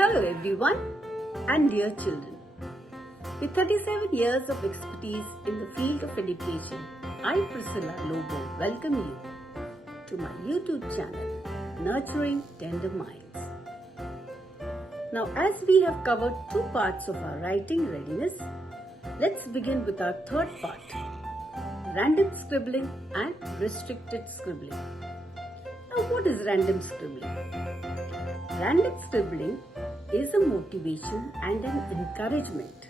Hello everyone and dear children. With 37 years of expertise in the field of education, I, Priscilla Lobo, welcome you to my YouTube channel, Nurturing Tender Minds. Now, as we have covered two parts of our writing readiness, let's begin with our third part, random scribbling and restricted scribbling. Now, what is random scribbling? Random scribbling is a motivation and an encouragement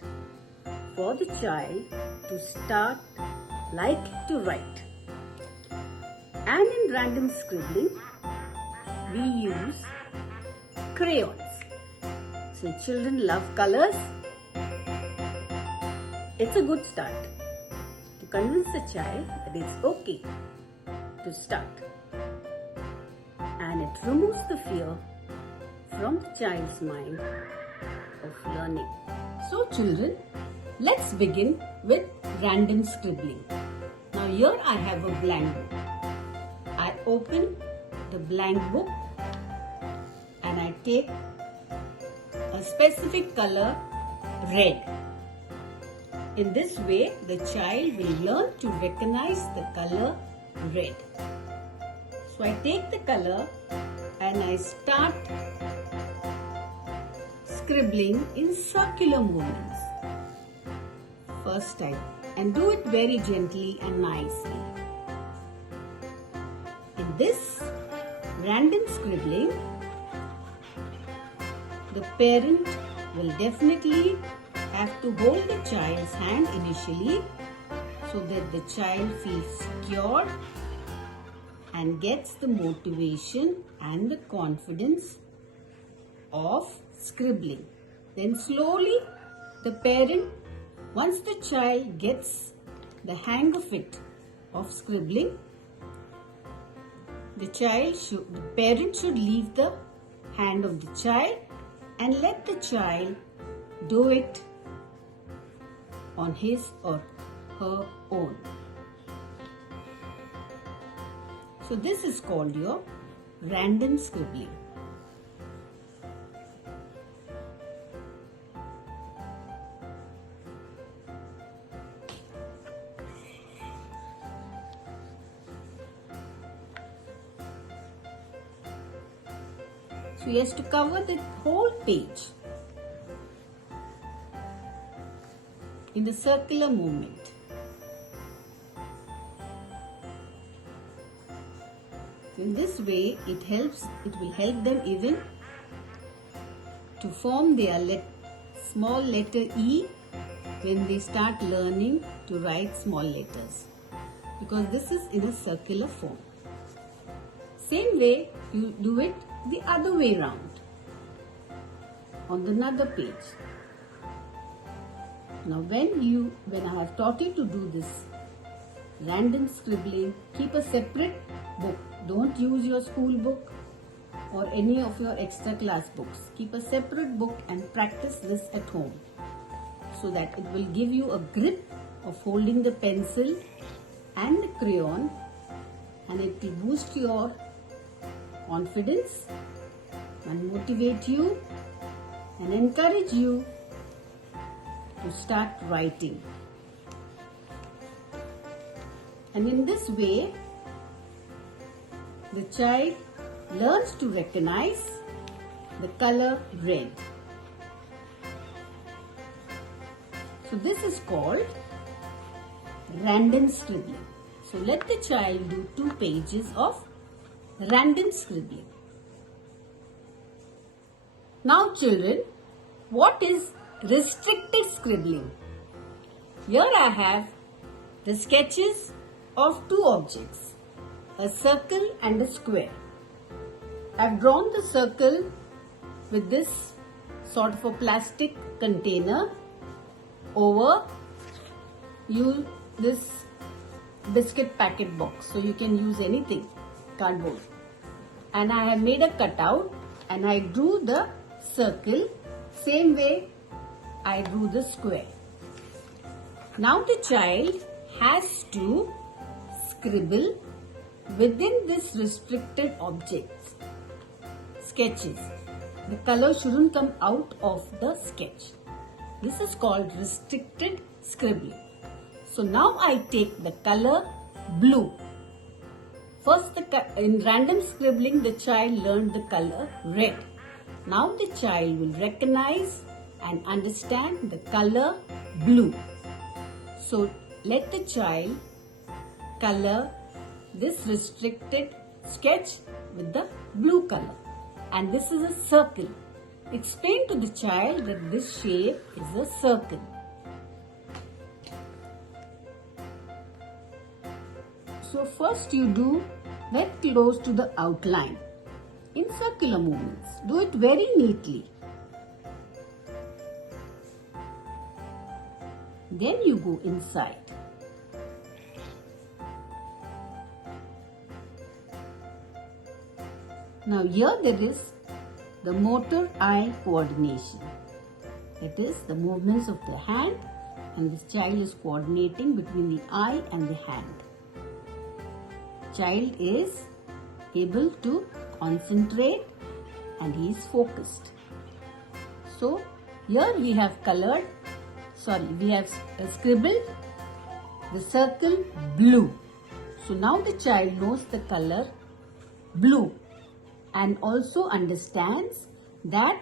for the child to start liking to write. And in random scribbling, we use crayons. So children love colors. It's a good start to convince a child that it's okay to start. And it removes the fear from the child's mind of learning. So children, let's begin with random scribbling. Now here I have a blank book. I open the blank book and I take a specific color, red. In this way, the child will learn to recognize the color red. So I take the color and I start scribbling in circular movements. First time, and do it very gently and nicely. In this random scribbling, the parent will definitely have to hold the child's hand initially so that the child feels secure and gets the motivation and the confidence of scribbling. Then slowly the parent, once the child gets the hang of it, of scribbling, the parent should leave the hand of the child and let the child do it on his or her own. So this is called your random scribbling. So he has to cover the whole page in the circular movement. In this way, it will help them even to form their small letter E when they start learning to write small letters, because this is in a circular form. Same way you do it the other way round on another page. Now when I have taught you to do this random scribbling, keep a separate book. Don't use your school book or any of your extra class books. Keep a separate book and practice this at home so that it will give you a grip of holding the pencil and the crayon, and it will boost your confidence and motivate you and encourage you to start writing. And in this way, the child learns to recognize the color red. So this is called random scribbling. So let the child do 2 pages of random scribbling. Now children, what is restricted scribbling? Here I have the sketches of 2 objects, a circle and a square. I've drawn the circle with this sort of a plastic container over this biscuit packet box, so you can use anything, cardboard. And I have made a cutout and I drew the circle same way I drew the square. Now the child has to scribble within this restricted objects sketches. the color shouldn't come out of the sketch. This is called restricted scribbling. So now I take the color blue. First, in random scribbling, the child learned the color red. Now the child will recognize and understand the color blue. So let the child color this restricted sketch with the blue color. And this is a circle. Explain to the child that this shape is a circle. So first you do get close to the outline in circular movements. Do it very neatly. Then you go inside. Now here there is the motor eye coordination. That is the movements of the hand, and this child is coordinating between the eye and the hand. Child is able to concentrate and he is focused. So here we have scribbled the circle blue. So now the child knows the color blue and also understands that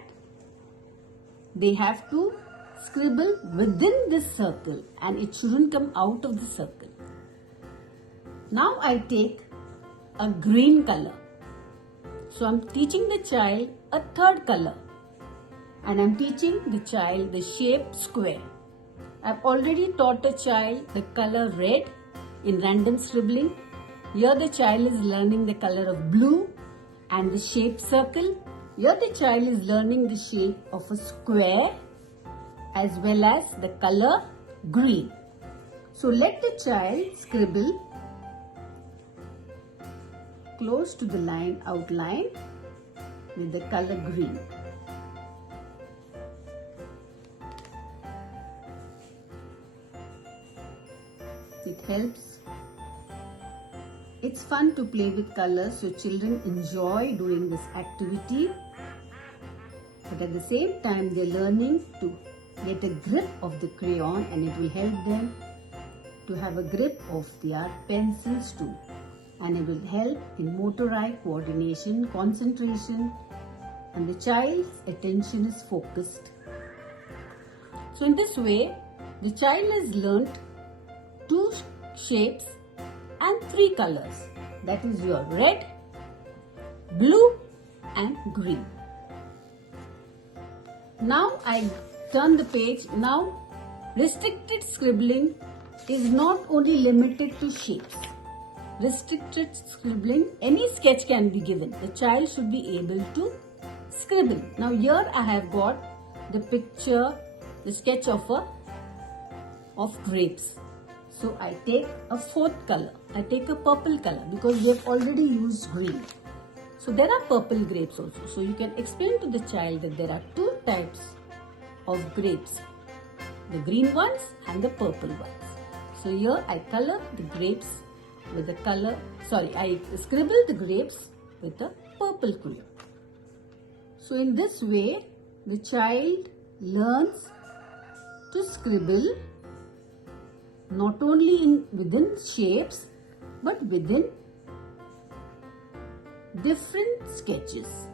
they have to scribble within this circle and it shouldn't come out of the circle. Now I take a green color. So I'm teaching the child a third color and I'm teaching the child the shape square. I've already taught a child the color red in random scribbling. Here the child is learning the color of blue and the shape circle. Here the child is learning the shape of a square as well as the color green. So let the child scribble close to the outline with the color green. It helps. It's fun to play with colors, so children enjoy doing this activity. But at the same time, they're learning to get a grip of the crayon, and it will help them to have a grip of their pencils too. And it will help in motor eye coordination, concentration, and the child's attention is focused. So in this way, the child has learnt 2 shapes and 3 colors. That is your red, blue and green. Now I turn the page. Now restricted scribbling is not only limited to shapes. Restricted scribbling, any sketch can be given. The child should be able to scribble. Now here I have got the picture, the sketch of grapes. So I take a 4th color. I take a purple color because we have already used green. So there are purple grapes also. So you can explain to the child that there are 2 types of grapes. The green ones and the purple ones. So here I color the grapes with the color, I scribble the grapes with a purple crayon. So in this way, the child learns to scribble not only within shapes, but within different sketches.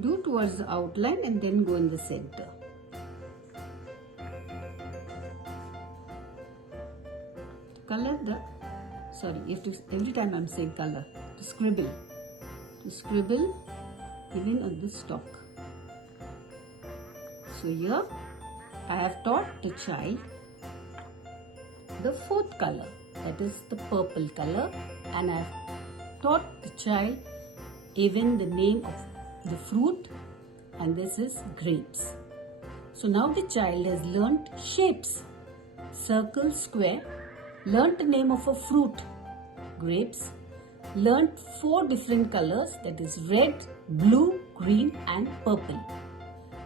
Do towards the outline and then go in the center. Color every time I'm saying color, to scribble even on the stalk. So here I have taught the child the 4th color, that is the purple color, and I have taught the child even the name of the fruit, and this is grapes. So now the child has learnt shapes. circle, square, learnt the name of a fruit, grapes, learnt 4 different colors, that is red, blue, green and purple.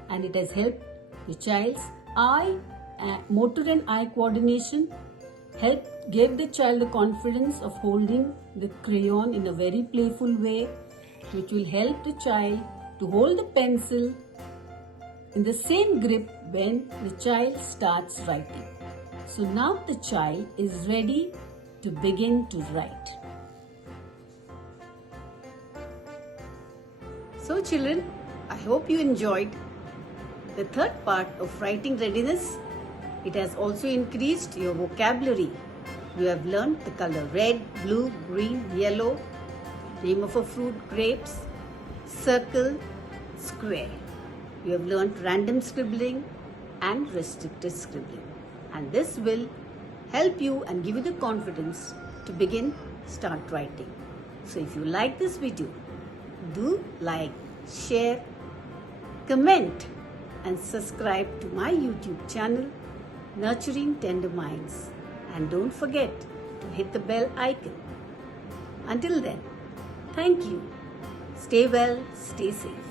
And it has helped the child's motor and eye coordination, gave the child the confidence of holding the crayon in a very playful way, which will help the child to hold the pencil in the same grip when the child starts writing. So now the child is ready to begin to write. So children, I hope you enjoyed the third part of writing readiness. It has also increased your vocabulary. You have learned the color red, blue, green, yellow, name of a fruit, grapes, circle, square. You have learned random scribbling and restricted scribbling. And this will help you and give you the confidence to start writing. So if you like this video, do like, share, comment and subscribe to my YouTube channel, Nurturing Tender Minds. And don't forget to hit the bell icon. Until then, thank you. Stay well, stay safe.